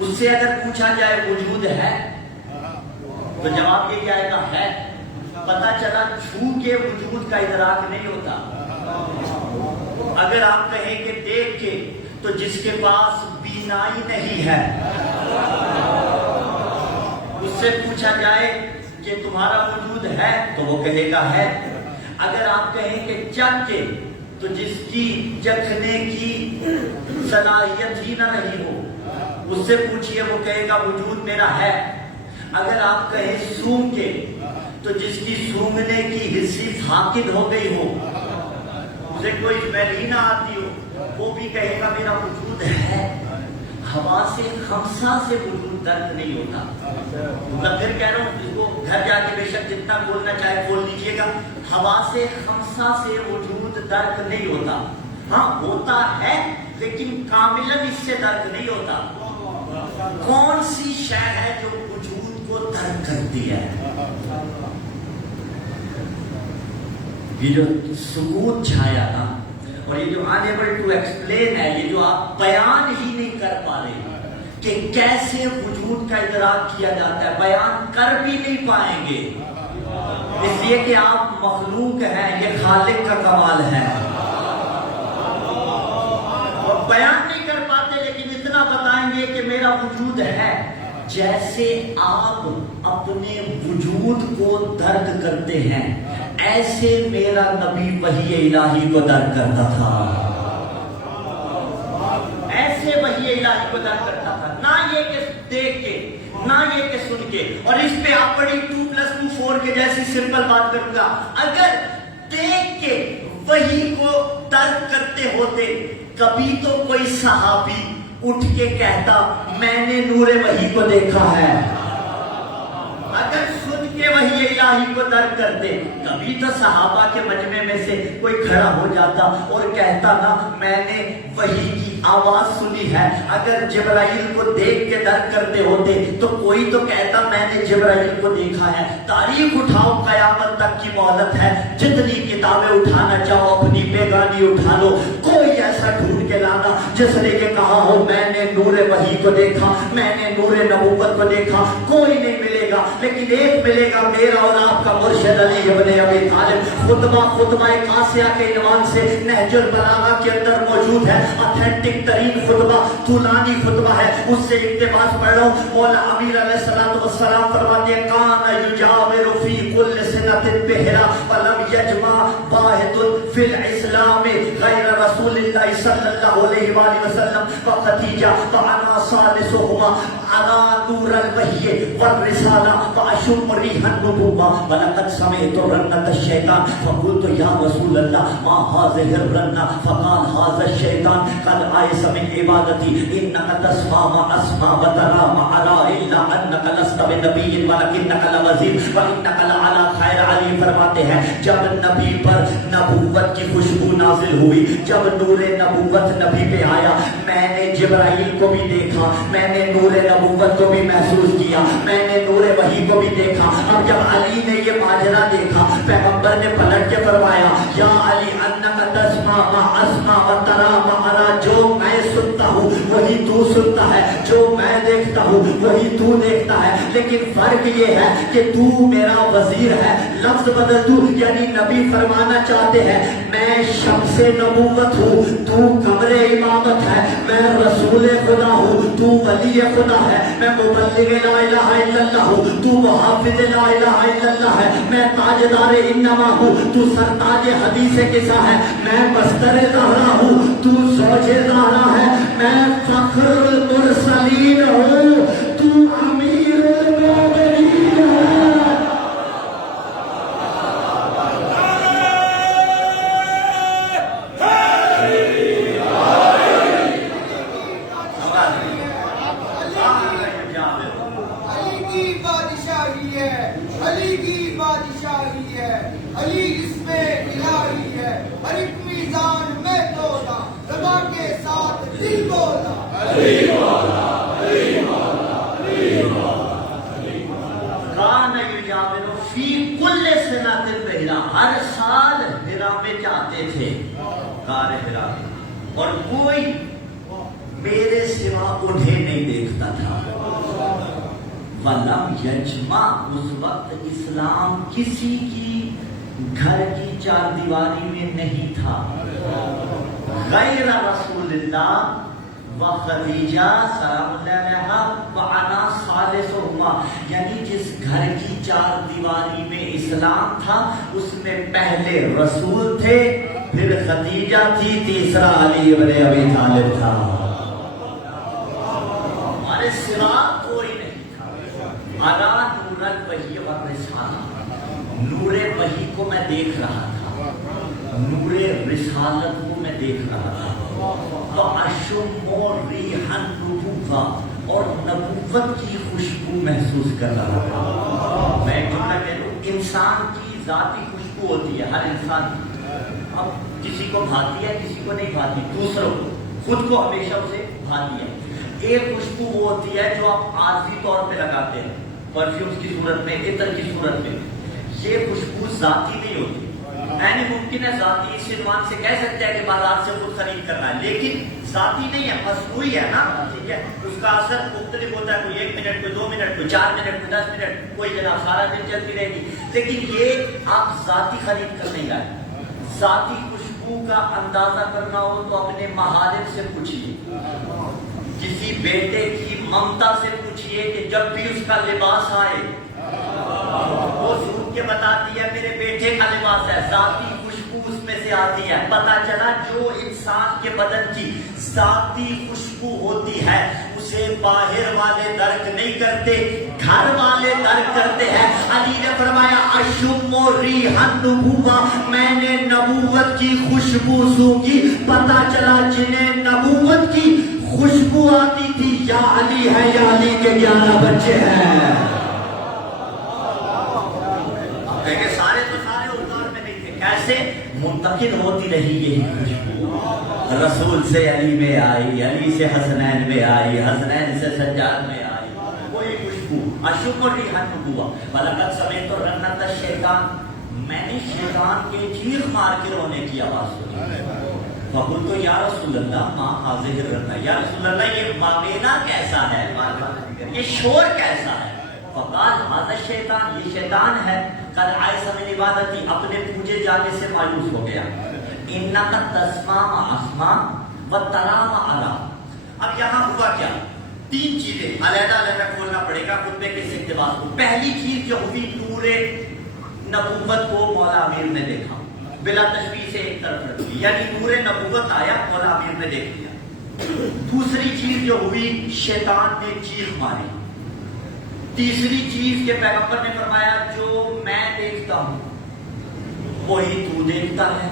اس سے اگر پوچھا جائے وجود ہے تو جواب یہ آئے گا ہے. پتا چلا چھو کے وجود کا ادراک نہیں ہوتا. اگر آپ کہیں کہ دیکھ کے تو جس کے پاس بینائی نہیں ہے اس سے پوچھا جائے کہ تمہارا وجود ہے تو وہ کہے گا ہے. اگر آپ کہیں کہ چکھ کے تو جس کی چکھنے کی صلاحیت ہی نہ رہی ہو اس سے پوچھئے وہ کہے گا وجود میرا ہے. اگر آپ کہیں سونگ کے تو جس کی سونگنے کی حصی فاقد ہو گئی ہو اسے کوئی اسمیل ہی نہ آتی ہو وہ بھی کہے گا میرا وجود ہے. ہوا سے خمسہ سے وجود درک نہیں ہوتا. مطلب پھر کہہ رہا ہوں اس کو گھر جا کے بے شک جتنا کھولنا چاہے کھول لیجیے گا. ہوا سے خمسہ سے وجود درک نہیں ہوتا. ہاں ہوتا ہے لیکن کاملاً اس سے درک نہیں ہوتا. کون سی شے ہے جو وجود کو درک کرتی ہے؟ یہ جو سکوت چھایا نا اور یہ جو unable to explain ہے یہ جو آپ بیان ہی نہیں کر پا رہے کہ کیسے وجود کا ادراک کیا جاتا ہے بیان کر بھی نہیں پائیں گے اس لیے کہ آپ مخلوق ہیں. یہ خالق کا کمال ہے اور بیان نہیں کر پاتے لیکن اتنا بتائیں گے کہ میرا وجود ہے. جیسے آپ اپنے وجود کو درک کرتے ہیں ایسے میرا نبی وحی الہی کو درک کرتا تھا. ایسے وحی الہی کو درک کرتا تھا. نہ یہ کہ دیکھ کے نہ یہ کہ سن کے. اور اس پہ آپ بڑی 2+2 4 کے جیسی سمپل بات کروں گا. اگر دیکھ کے وحی کو درک کرتے ہوتے کبھی تو کوئی صحابی اٹھ کے کہتا میں نے نور وحی کو دیکھا ہے. اگر سن کے وحی الہی کو درک کرتے کبھی تو صحابہ کے مجمع میں سے کوئی کھڑا ہو جاتا اور کہتا نا میں نے وحی کی آواز سنی ہے. اگر جبرائیل کو دیکھ کے درک کرتے ہوتے تو کوئی تو کہتا میں نے جبرائیل کو دیکھا ہے. تاریخ اٹھاؤ قیامت تک کی مہلت ہے. جتنی کتابیں اٹھانا چاہو اپنی بیگانی اٹھا لو. کوئی ایسا ڈھونڈ کے لانا جس نے یہ کہا ہو میں نے نور وحی کو دیکھا میں نے نور نبوت کو دیکھا. کوئی نہیں ملے گا لیکن ایک ملے گا میرا اور آپ کا مرشد علی ابن ابی طالب. خطبہ قاسیہ کے عنوان سے نہج البلاغہ کے اندر موجود ہے. اتھینٹک ترین خطبہ طولانی خطبہ ہے. اس سے اقتباس پڑھ رہا ہوں. مولا امیر علیہ الصلوۃ والسلام فرماتے ہیں کان یجاور فی کل سنۃ بہرا ولم یجمع واحد فی الاسلام غیر رسول اللہ صلی اللہ علیہ وآلہ وسلم وخدیجہ وانا ثالثہما انا نور الوحی والرسالہ واشم ریح النبوہ ولقد سمعت رنۃ الشیطان فقلت یا رسول اللہ ما هذه الرنہ فقال هذا الشیطان قد آئس من عبادتی انک تسمع ما اسمع وترى ما ارى الا انک لست بنبی ولکنک لوزیر وانک لعلی خیر علی. فرماتے ہیں جب نبی پر نبوت کی خوشبو نازل ہوئی جب نور نبوت نبی پہ آیا میں نے جبرائیل کو بھی دیکھا میں نے نور نبوت کو بھی محسوس کیا میں نے نور وحی کو بھی دیکھا. اب جب علی نے یہ ماجرا دیکھا پیغمبر نے پلٹ کے فرمایا یا علی انک تسمع ما اسمع وترى ما ارى. جو میں سنتا ہوں وہی تو سنتا ہے جو میں دیکھتا ہوں وہی تو دیکھتا ہے لیکن فرق یہ ہے کہ تو میرا وزیر ہے. لفظ بدل دوں یعنی نبی فرمانا چاہتے ہیں میں شمس نبوت ہوں تو قمر امامت ہے. میں رسول خدا ہوں تو ولی خدا ہے. میں مبلغ لا الہ الا اللہ ہوں تو محافظ لا الہ الا اللہ ہے. میں تاجدار انما ہوں تو سرتاج حدیث قصہ ہے. میں بستر زہرا ہوں تو زوج زہرا ہے. میں فخر المرسلین ہوں تو امیر المومنین ہے. علی کی بادشاہی ہے علی اس میں الہی ہے. ہر ایک میزان میں تولا ربا کے ساتھ دل بولا علی مولا علی مولا علی مولا. کان یجاور فی کل سنۃ بہرا. ہر سال ہرا میں جاتے تھے غار ہرا اور کوئی میرے سوا انہیں نہیں دیکھتا تھا. وَلَمْ يَجْمَعْ اس وقت اسلام کسی کی گھر کی چار دیواری میں نہیں تھا غیر رسول اللہ و خدیجہ سلام اللہ علیہا وَأَنَا ثَالِثُهُمَا. یعنی جس گھر کی چار دیواری میں اسلام تھا اس میں پہلے رسول تھے، پھر خدیجہ تھی، تیسرا علی ابن ابی طالب تھا. ہمارے سوا کوئی نہیں تھا. اَرَا نُورَ الْوَحْيِ وَالرِّسَالَةِ. نور وحی کو میں دیکھ رہا تھا، نور رسالت کو میں دیکھ رہا تھا. وَأَشُمُّ رِيحَ النُّبُوَّةِ. اور نبوت کی خوشبو محسوس کر رہا تھا. میں جملہ کہہ لوں، انسان کی ذاتی خوشبو ہوتی ہے ہر انسان کی. اب کسی کو بھاتی ہے کسی کو نہیں بھاتی، دوسروں کو، خود کو ہمیشہ اسے بھاتی ہے. ایک خوشبو وہ ہوتی ہے جو آپ عارضی طور پہ لگاتے ہیں، پرفیومز کی صورت میں، عطر کی صورت میں. یہ خوشبو ذاتی نہیں ہوتی. یعنی ممکن ہے ذاتی اس عنوان سے کہہ سکتے ہیں کہ بازار سے خود خرید کرنا ہے، لیکن ذاتی نہیں ہے، مصنوعی ہے نا. ٹھیک ہے، اس کا اثر مختلف ہوتا ہے، کوئی 1 منٹ، کوئی 2 منٹ، کوئی 4 منٹ، کوئی 10 منٹ، کوئی جناب سارا دن چلتی رہے گی. لیکن یہ آپ ذاتی خرید کر نہیں لائے. ذاتی خوشبو کا اندازہ کرنا ہو تو اپنے محارم سے پوچھیے، کسی بیٹے کی ممتا سے پوچھیے کہ جب بھی اس کا لباس آئے وہ ضرور کے بتاتی ہے میرے بیٹے کا لباس ہے. ذاتی خوشبو اس میں سے آتی ہے. پتا چلا جو انسان کے بدن کی ذاتی خوشبو ہوتی ہے اسے باہر والے درک نہیں کرتے، گھر والے درک کرتے ہیں. علی نے فرمایا اشم ریح النبوہ، میں نے نبوت کی خوشبو سونگی. پتا چلا جنہیں نبوت کی خوشبو آتی تھی یا علی ہے یا علی کے 11 بچے ہیں. کہ سارے تو سارے اوتار میں نہیں تھے. کیسے منتقل ہوتی رہی یہی خوشبو. رسول سے علی میں آئی، علی سے حسنین میں آئی، حسنین سے سجاد میں آئی، وہی خوشبو. اشم ریح النبوہ. وَلَقَدْ سَمِعْتُ رَنَّةَ الشَّیطان. میں نے شیطان کے چیخ مار کے رونے کی آواز سنی. فَقُلْتُ یا رسول اللہ ما هَذِهِ الرَّنَّةُ. یا رسول اللہ یہ واقعہ کیسا ہے، یہ شور کیسا ہے؟ فقال هذا الشیطان، یہ شیطان ہے. قد عائز من عبادتی، اپنے پوجے جانے سے مایوس ہو گیا. انک تسمع اسمع وترى ما ارى. اب یہاں ہوا کیا؟ 3 چیزیں علیحدہ علیحدہ کھولنا پڑے گا خطبے کے اقتباس کو. پہلی چیز جو ہوئی، نور نبوت کو مولا امیر نے دیکھا، بلا تشبیہ سے ایک طرف رکھ لی، یعنی نور نبوت آیا، مولا امیر نے دیکھ لیا. دوسری چیز جو ہوئی، شیطان نے چیخ ماری. تیسری چیز کے پیغمبر نے فرمایا جو میں دیکھتا ہوں وہی تو دیکھتا ہے،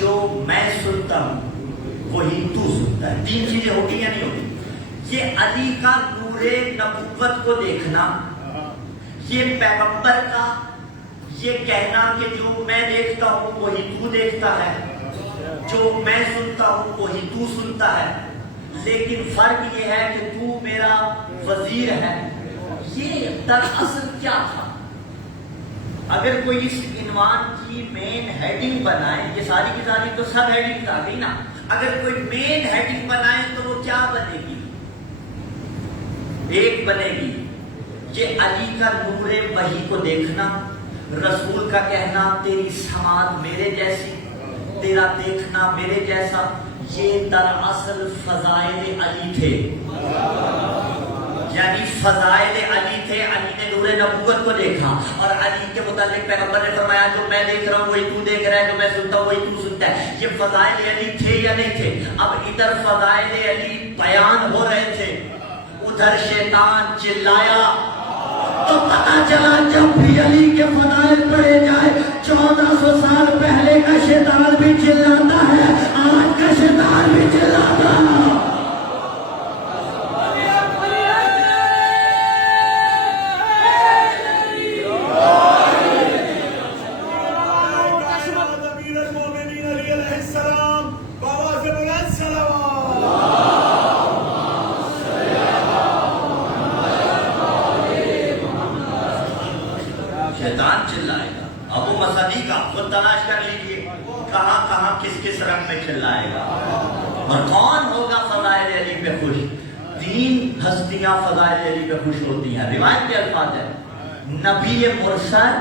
جو میں سنتا ہوں وہی تو سنتا ہے. 3 چیزیں ہوتی یا نہیں ہوتی؟ یہ علی کا نور نبوت کو دیکھنا، یہ پیغمبر کا یہ کہنا کہ جو میں دیکھتا ہوں وہی تو دیکھتا ہے، جو میں سنتا ہوں وہی تو سنتا ہے، لیکن فرق یہ ہے کہ تو میرا وزیر ہے. یہ دراصل کیا تھا؟ اگر کوئی اس عنوان کی مین ہیڈنگ بنائے، یہ ساری کی ساری تو سب ہیڈنگ آ گئی نا، اگر کوئی مین ہیڈنگ بنائے تو وہ کیا بنے گی؟ ایک بنے گی یہ علی کا نور وحی کو دیکھنا، رسول کا کہنا تیری سماعت میرے جیسی، تیرا دیکھنا میرے جیسا. یہ دراصل فضائل علی تھے، یعنی فضائل علی تھے. علی نے نور نبوت کو دیکھا اور علی کے متعلق پیغمبر نے فرمایا جو میں دیکھ رہا ہوں وہی تو دیکھ رہا ہے، جو میں سنتا ہوں وہی تو سنتا ہے. یہ فضائل علی تھے یا نہیں تھے؟ اب ادھر فضائل علی بیان ہو رہے تھے، ادھر شیطان چلایا. تو پتا چلا جب بھی علی کے فضائل پڑھے جائے 1400 سال پہلے کا شیطان بھی چلاتا ہے، آج کا شیطان بھی چلاتا ہے. شیطان چلائے گا. ابو مسعود کا خود تلاش کر لیجئے کہاں کہاں کس کس رنگ میں چلائے گا. اور کون ہوگا فضائل علی پہ خوش، 3 ہستیاں فضائل علی پہ خوش ہوتی ہیں. روایت کے الفاظ ہے نبی مرسل،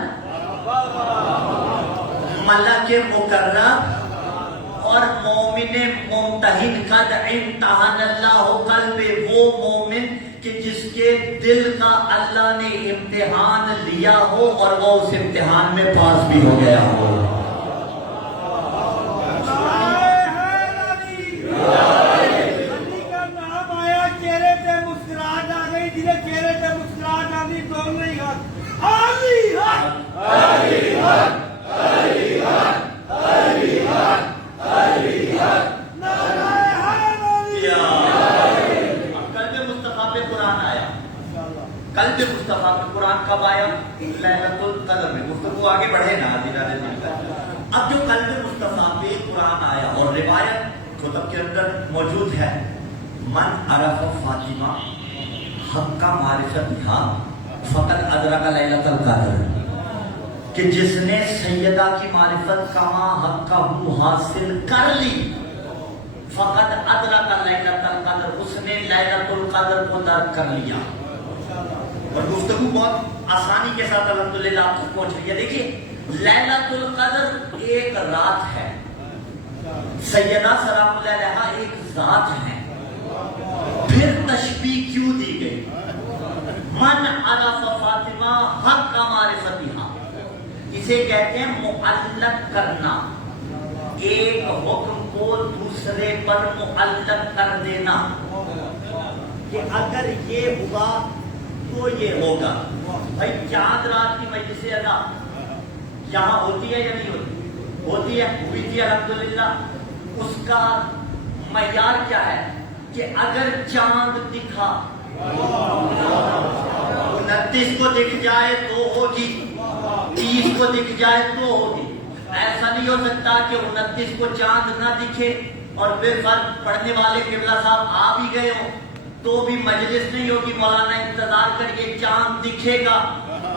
ملک مقرب اور مومن ممتحن. قد امتحن اللہ قلب، وہ مومن کہ جس کے دل کا اللہ نے امتحان لیا ہو اور وہ اس امتحان میں پاس بھی ہو گیا ہو. علی کا نام آیا، چہرے پہ مسکراہٹ آ گئی. جنہیں چہرے پہ مسکراہٹ آ گئی تو نہیں حق، علی حق، علی حق، علی حق، علی حق، علی حق. قلب مصطفیٰ پہ قرآن کب آیا؟ لیلۃ القدر میں. گفتگو آگے بڑھے نا دینار دل کا. اب جو قلب مصطفیٰ پہ قرآن آیا اور روایت کتب کے اندر موجود ہے، من عرف فاطمہ حق کا معرفت تھا فقط ادرک لیلۃ القدر، کہ جس نے سیدہ کی معرفت کما حق کا حاصل کر لی فقط ادرک لیلۃ القدر، اس نے لیلۃ القدر کو درک کر لیا. اور گفتگو بہت آسانی کے ساتھ الحمدللہ آپ تک پہنچ رہی ہے. دیکھیے لیلۃ القدر ایک رات ہے، سیدہ سلام اللہ علیہا ایک ذات ہے. پھر تشبیہ کیوں دی گئی؟ من عرف فاطمہ حق کا معرفتہا، اسے کہتے ہیں معلق کرنا، ایک حکم کو دوسرے پر معلق کر دینا، کہ اگر یہ ہوا تو یہ ہوگا. بھائی چاند رات کی مجلس ادا یہاں ہوتی ہے یا نہیں ہوتی؟ ہوتی ہے، ہوئی تھی الحمدللہ. اس کا معیار کیا ہے کہ اگر چاند دکھا 29 کو دکھ جائے تو ہوگی، 30 کو دکھ جائے تو ہوگی. ایسا نہیں ہو سکتا کہ 29 کو چاند نہ دکھے اور پھر فرق پڑھنے والے قبلہ صاحب آ بھی گئے ہوں تو بھی مجلس نہیں ہوگی. مولانا انتظار کریے، چاند دکھے گا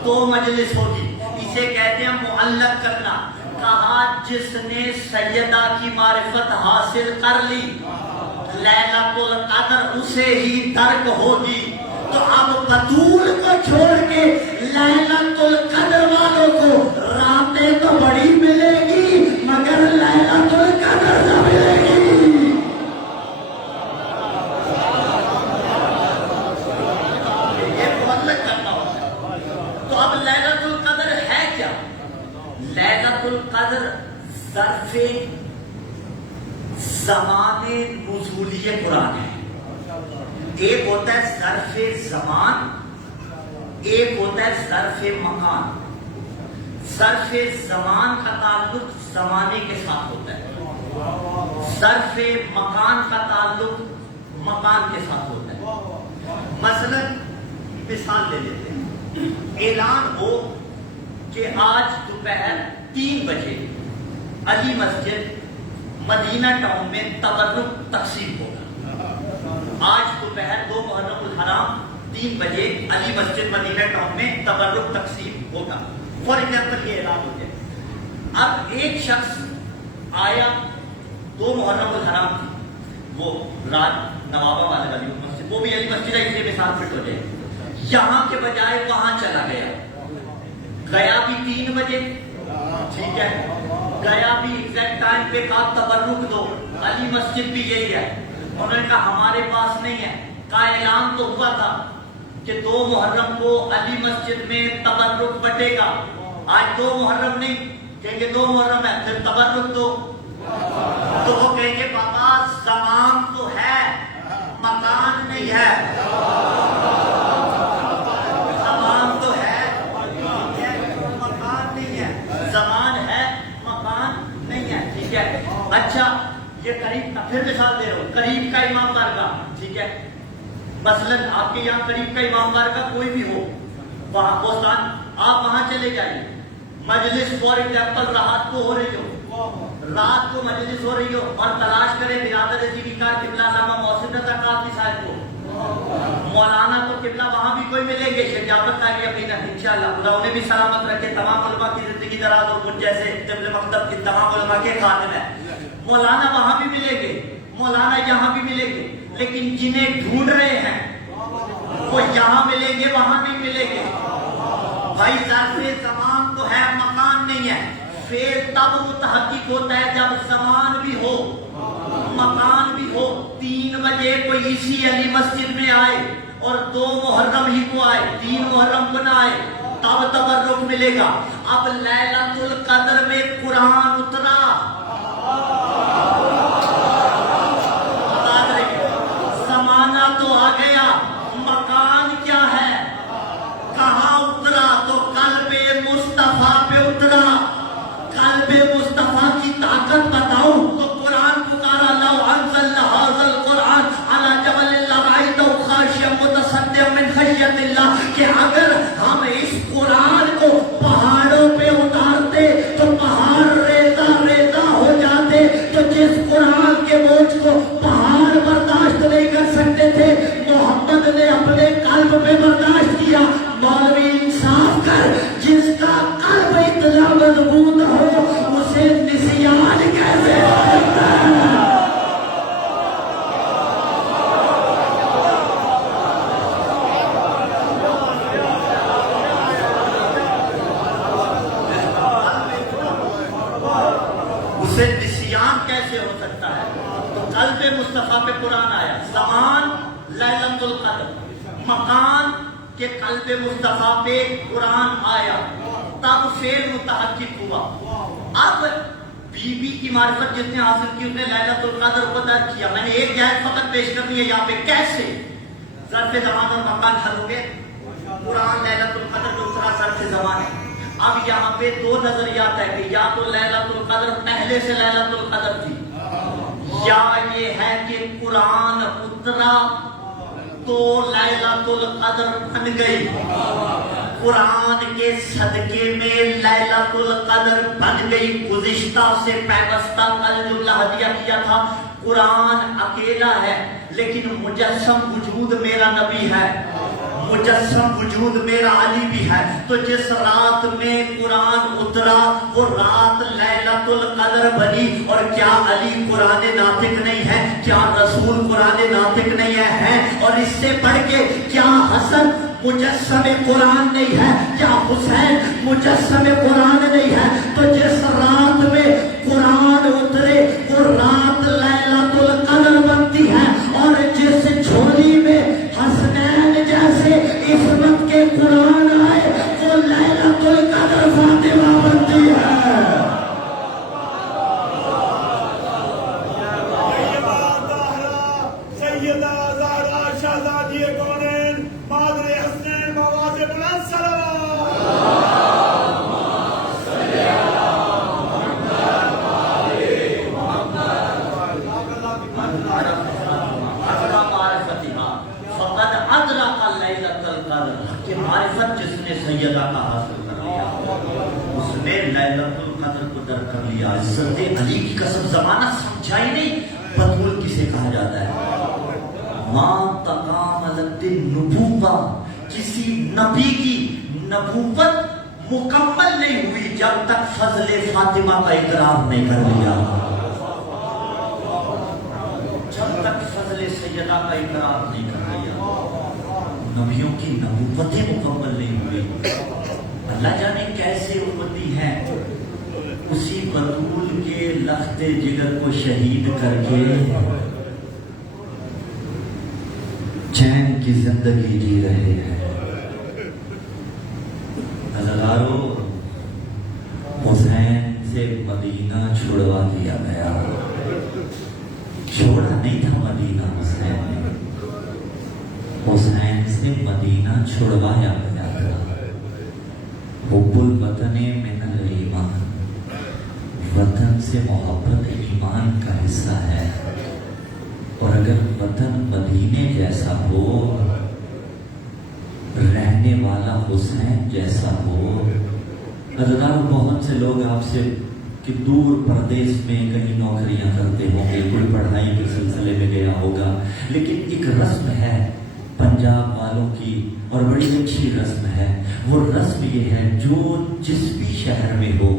تو مجلس ہوگی. اسے کہتے ہیں معلق کرنا. کہا جس نے سیدہ کی معرفت حاصل کر لی لیلۃ القدر اسے ہی درک ہوگی. تو اب بطول کو چھوڑ کے لیلۃ القدر والوں کو راتیں تو بڑی ملے گی مگر لیلۃ القدر نہ ملے گی. لیلۃ القدر ظرف زمان نزولی قرآن ہے. ایک ہوتا ہے ظرف زمان، ایک ہوتا ہے ظرف مکان. ظرف زمان کا تعلق زمانے کے ساتھ ہوتا ہے، ظرف مکان کا تعلق مکان کے ساتھ ہوتا ہے. مثلا مثال لے لیتے ہیں، اعلان ہو کہ آج دوپہر 3 بجے علی مسجد مدینہ ٹاؤن میں تبرک تقسیم ہوگا. آج دوپہر 2 محرم الحرام 3 بجے علی مسجد مدینہ ٹاؤن میں تبرک تقسیم ہوگا. فار ایگزامپل یہ اعلان ہو جائے. اب ایک شخص آیا، 2 محرم الحرام تھی، وہ رات نوابہ والے علی مسجد، وہ بھی علی مسجد ہے، اسے مثال فٹ ہو جائے. یہاں کے بجائے وہاں چلا گیا، گیا بھی 3 بجے، ٹھیک ہے، گیا بھی ایگزیکٹ ٹائم پہ کہا تبرک دو. علی مسجد بھی یہی ہے، انہوں نے کہا ہمارے پاس نہیں ہے. کہا اعلان تو ہوا تھا کہ 2 محرم کو علی مسجد میں تبرک بٹے گا. آج 2 محرم نہیں، کہیں گے 2 محرم ہے، پھر تبرک دو. تو وہ کہیں گے بابا زمان تو ہے مکان نہیں ہے. زمان تو ہے مکان نہیں ہے، زمان ہے مکان نہیں ہے. ٹھیک ہے، اچھا یہ قریب، پھر مثال دے رہا ہوں، قریب کا امام بارگاہ، ٹھیک ہے، مثلا آپ کے یہاں قریب کا امام بارگاہ کوئی بھی ہو، وہاں بوستان، آپ وہاں چلے جائیں. مجلس فار ایگزامپل رات کو ہو رہی ہو، رات کو مجلس ہو رہی ہو اور تلاش کریں برادر رضی کی کار قبلہ علامہ محسن رضا قادری صاحب کو. مولانا تو قبلہ وہاں بھی کوئی ملیں گے، شجاعت آ گئی اپنا انشاءاللہ، خدا انہیں بھی سلامت رکھے. تمام علماء کی زندگی دراز اور مجھ جیسے قبل مکتب کی تمام علماء کے خاتم ہے. مولانا وہاں بھی ملیں گے، مولانا یہاں بھی ملیں گے، لیکن جنہیں ڈھونڈ رہے ہیں وہ یہاں ملیں گے وہاں نہیں ملیں گے. بھائی ظرف زمان تو ہے مکان نہیں ہے. فعل تب متحقق ہوتا ہے جب زمان بھی ہو مکان بھی ہو. 3 بجے کوئی اسی علی مسجد میں آئے اور 2 محرم ہی کو آئے 3 محرم کو نہ آئے تب تبرک ملے گا. اب لیلۃ القدر میں قرآن اترا زمانہ تو آ گیا مکان کیا ہے کہاں اترا تو قلب مصطفیٰ پہ اترا. قلب مصطفیٰ کی طاقت بتاؤں تو قرآن پکارا لو انزلنا ھذا القرآن علی جبل لرأیتہ خاشعا متصدعا من خشیۃ اللہ کہ اگر ہم اس قرآن کو پہاڑوں پہ اتارتے تو پہاڑ ریزہ ریزہ ہو جاتے. تو جس قرآن کے بوجھ کو پہاڑ برداشت نہیں کر سکتے تھے محمد نے اپنے قلب پہ برداشت کیا. مولوی انصاف کر جس کا قلب اتنا مضبوط ہو اسے نسیان کیسے ہو سکتا ہے. اسے نسیان کیسے ہو سکتا ہے. تو قلب مصطفیٰ پہ قرآن آیا. زمان لیلۃ القدر مکان کے قلب مصطفیٰ پہ قرآن آیا تب فعل متحقق ہوا. اب بی بی کی معرفت جس نے حاصل کی اس نے لیلۃ القدر کو درک کیا. میں نے ایک جائز فقط پیش کرنی ہے یہاں پہ کیسے ظرف زمان اور مکان حل ہو گئے. قرآن لیلۃ القدر دوسرا ظرف زمان ہے. اب یہاں پہ 2 نظریات ہے کہ یا تو لیلۃ القدر پہلے سے لیلۃ القدر تھی یا یہ ہے کہ قرآن اترا تو لیلۃ القدر بن گئی. قرآن کے صدقے میں لیلۃ القدر بن گئی. گزشتہ سے پیوستہ کل جملہ ہدیہ کیا تھا قرآن اکیلا ہے لیکن مجسم وجود میرا نبی ہے مجسم وجود میرا علی بھی ہے. تو جس رات میں قرآن اترا وہ رات لیلۃ القدر بنی. اور کیا علی قرآن ناطق نہیں ہے کیا رسول قرآن ناطق نہیں ہے اور اس سے بڑھ کے کیا حسن مجسم قرآن نہیں ہے کیا حسین مجسم قرآن نہیں ہے. تو جس رات میں قرآن اترے وہ رات لیلۃ القدر بنتی ہے. اور جس جھولی میں حسنین جیسے عصمت کے قرآن آئے وہ لیلۃ القدر فاطمہ بنتی ہے. سیدہ زہرا شہزادی کونین مادر حسنین مواز بلند صلوات. فقد ادرک لیلۃ القدر کہ معرفت جس نے سیدہ کا حاصل کر لیا اس نے لیلۃ القدر کو درک کر لیا. عزت علی کی قسم زمانہ سمجھائی نہیں. بطول کسے کہا جاتا ہے ماں تکاملت النبوہ کسی نبی کی نبوت مکمل نہیں ہوئی جب تک فضل فاطمہ کا اقرار نہیں کر لیا. جب تک فضل سیدہ کا اقرار نہیں کر لیا نبیوں کی نبوتیں مکمل نہیں ہوئی. اللہ جانے کیسے امتی ہیں اسی بطول کے لخت جگر کو شہید کر کے چین کی زندگی جی رہے ہیں. ہزاروں حسین سے مدینہ چھڑوا دیا گیا. چھوڑا نہیں تھا مدینہ حسین نے حسین سے مدینہ چھڑوایا گیا تھا. حب الوطن من الایمان وطن سے محبت ایمان کا حصہ ہے. اور اگر وطن مدینے جیسا ہو رہنے والا حسین جیسا ہو. حضرات بہت سے لوگ آپ سے کہ دور پردیش میں کہیں نوکریاں کرتے ہوں گے کوئی پڑھائی کے سلسلے میں گیا ہوگا لیکن ایک رسم ہے پنجاب والوں کی اور بڑی اچھی رسم ہے. وہ رسم یہ ہے جو جس بھی شہر میں ہو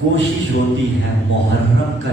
کوشش ہوتی ہے محرم کا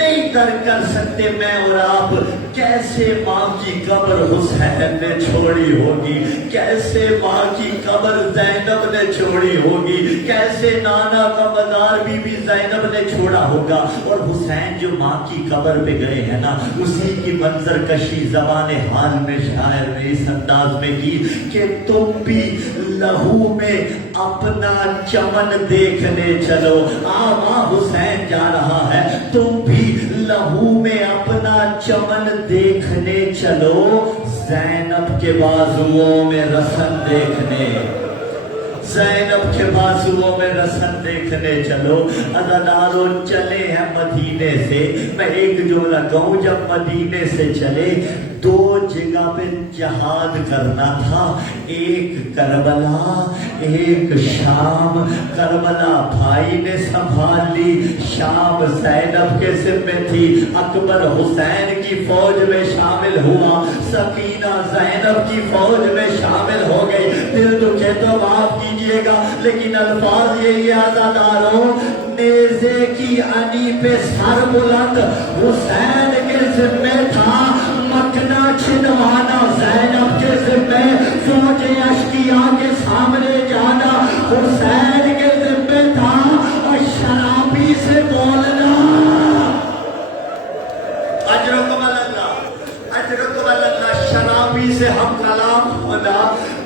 نہیں درک کر سکتے میں اور آپ کیسے ماں کی قبر حسین نے چھوڑی ہوگی، کیسے ماں کی قبر زینب نے چھوڑی ہوگی، کیسے نانا کا مزار بی بی زینب نے چھوڑا ہوگا، اور حسین جو ماں کی قبر پہ گئے ہیں نا، اسی کی منظر کشی زبان حال میں شاعر نے اس انداز میں کی کہ تم بھی لہو میں اپنا چمن دیکھنے چلو، ماں حسین جا رہا ہے، تم بھی لہو میں اپنا چمن دیکھنے چلو، زینب کے بازوؤں میں رسن دیکھنے، زینب کے بازوؤں میں رسن دیکھنے چلو۔ عزادارو چلے ہیں مدینے سے، میں ایک جملہ کہوں، جب مدینے سے چلے دو جگہ پہ جہاد کرنا تھا، ایک کربلا ایک شام، کربلا بھائی نے سنبھال لی، شام زینب کے ذمہ تھی، اکبر حسین کی فوج میں شامل ہوا، سکینہ زینب کی فوج میں شامل ہو گئی۔ دل دکھے تو معاف کیجئے گا، لیکن الفاظ یہی عزاداروں، نیزے کی انی پہ سر بلند حسین کے ذمہ تھا، مکنا چھنوانا زینب کے ذمہ، فوج اشقیاء کے سامنے جانا حسین کے ذمہ تھا، اور شرابی سے بولنا اجرکم اللہ، اجرکم اللہ، شرابی سے ہم کلام ہونا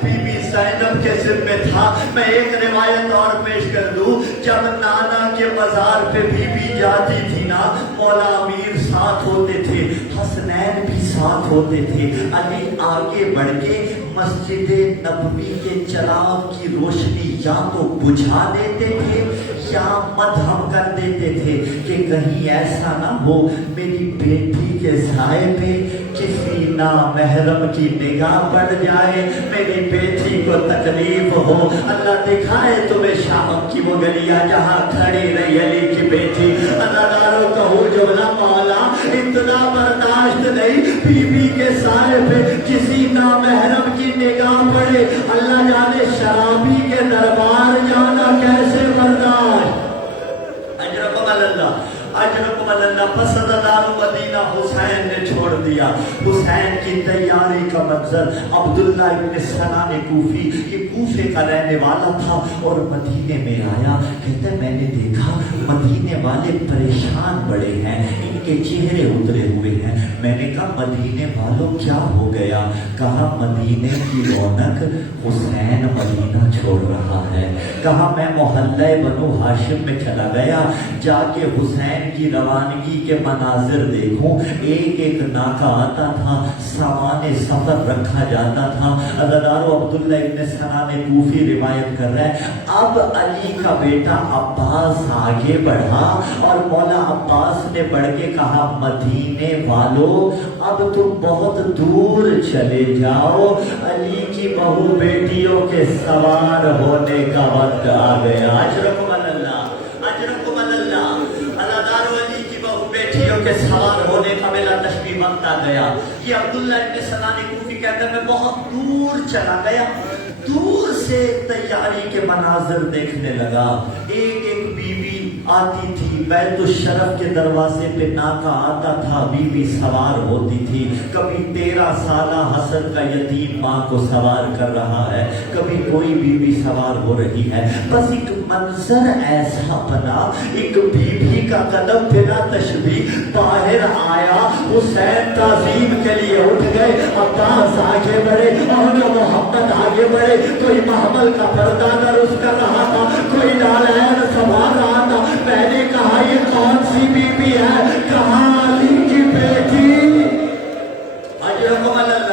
بی بی زینب کے ذمہ تھا۔ میں ایک روایت اور پیش کر دوں، جب نانا کے مزار پہ بی بی جاتی تھی نا، مولا امیر ساتھ ہوتے تھے، حسنین بھی ساتھ ہوتے تھے، علی آگے بڑھ کے مسجد نبوی کے چراغ کی روشنی یا تو بجھا دیتے تھے یا مدھم کر دیتے تھے کہ کہیں ایسا نہ ہو میری بیٹی کے سائے پہ کسی نامحرم کی نگاہ پڑ جائے، میری بیٹی کو تکلیف ہو۔ اللہ دکھائے تمہیں شام کی وہ گلیاں جہاں کھڑی رہی علی کی بیٹی۔ اللہ داروں کہو جملہ مولا اتنا برداشت نہیں، بی بی کے سائے پہ کسی نامحرم کی نگاہ پڑے، اللہ جانے شرابی کے دربار جانا کیسے برداشت۔ اجرکم اللہ، اجرکم اللہ، پسند دار مدینہ حسین نے چھوڑ دیا۔ حسین کی تیاری کا منظر، عبداللہ ابن سنان کوفی، یہ کوفے کا رہنے والا تھا اور مدینے میں آیا، کہتا ہے میں نے دیکھا مدینے والے پریشان بڑے ہیں، ان کے چہرے اترے ہوئے ہیں۔ میں نے کہا مدینے والوں کیا ہو گیا؟ کہا مدینے کی رونق حسین مدینہ چھوڑ رہا ہے۔ کہا میں محلہ بنو ہاشم میں چلا گیا، جا کے حسین کی روانگی کے مناظر دیکھوں، ایک ایک ناکہ آتا تھا، سامان سفر رکھا جاتا تھا۔ عزادارو عبداللہ ابن سنان کوفی روایت کر رہا ہے، اب علی کا بیٹا عباس آگے بڑھا اور مولا عباس نے بڑھ کے کہا مدینے والو اب تم بہت دور چلے جاؤ، علی کی بہو بیٹیوں کے سوار ہونے کا وقت آ گیا۔ اجرکم اللہ، اجرکم اللہ، عزادارو علی کی بہو بیٹیوں کے سوار ہونے کا میرا تشبیہ وقت آ گیا۔ یہ عبداللہ ابن سنان کوفی کہتا ہے میں بہت دور چلا گیا، دور سے تیاری کے مناظر دیکھنے لگا، ایک ایک بی بی آتی تھی، بیت الشرف کے دروازے پہ ناکہ آتا تھا، بی بی سوار ہوتی تھی، کبھی 13 سالہ حسن کا یتیم ماں کو سوار کر رہا ہے، کبھی کوئی بی بی سوار ہو رہی ہے، بس ایک منظر ایسا بنا، ایک بی بی کا قدم بلا تشبیہ باہر آیا، حسین تعظیم کے لیے اٹھ گئے، عباس آگے بڑھے اور محمد آگے بڑھے، کوئی محمل کا پردہ درست کر رہا تھا، کوئی نالین سنبھال رہا تھا۔ میں نے کہا یہ کون سی بی بی ہے؟ کہاں علی کی بیٹی۔ اجرکم اللہ،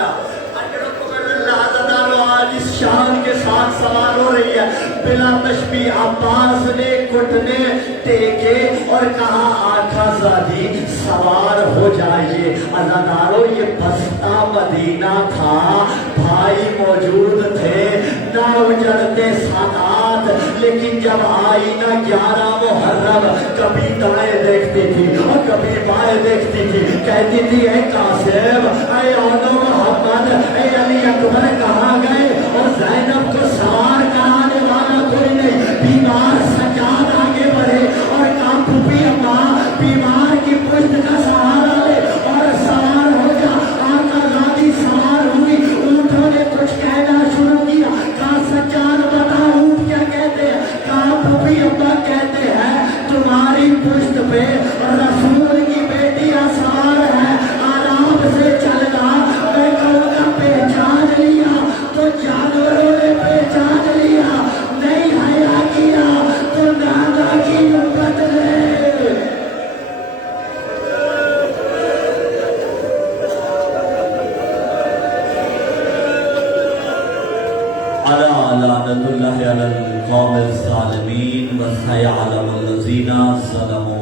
اجرکم اللہ، عزادارو آج اس شان کے ساتھ سوار ہو رہی ہے، بلا تشبیہ عباس نے گھٹنے ٹیکے اور کہا آقا زادی سوار ہو جائیے۔ عزادارو یہ بستہ مدینہ تھا، بھائی موجود تھے، نہ اجڑتے سادات، لیکن جب آئی نا 11 محرم کبھی دائیں دیکھتی تھی اور کبھی بائیں دیکھتی تھی، کہتی تھی اے قاسم، اے اونو محمد، اے علی اکبر کہاں گئے؟ اور زینب کو سوار کرانے والا کوئی نہیں، بیمار سجاد آگے بڑھے اور کہا پھوپھی اماں بیمار کی پشت ألا لعنة الله على القوم الظالمين وسيعلم الذين ظلموا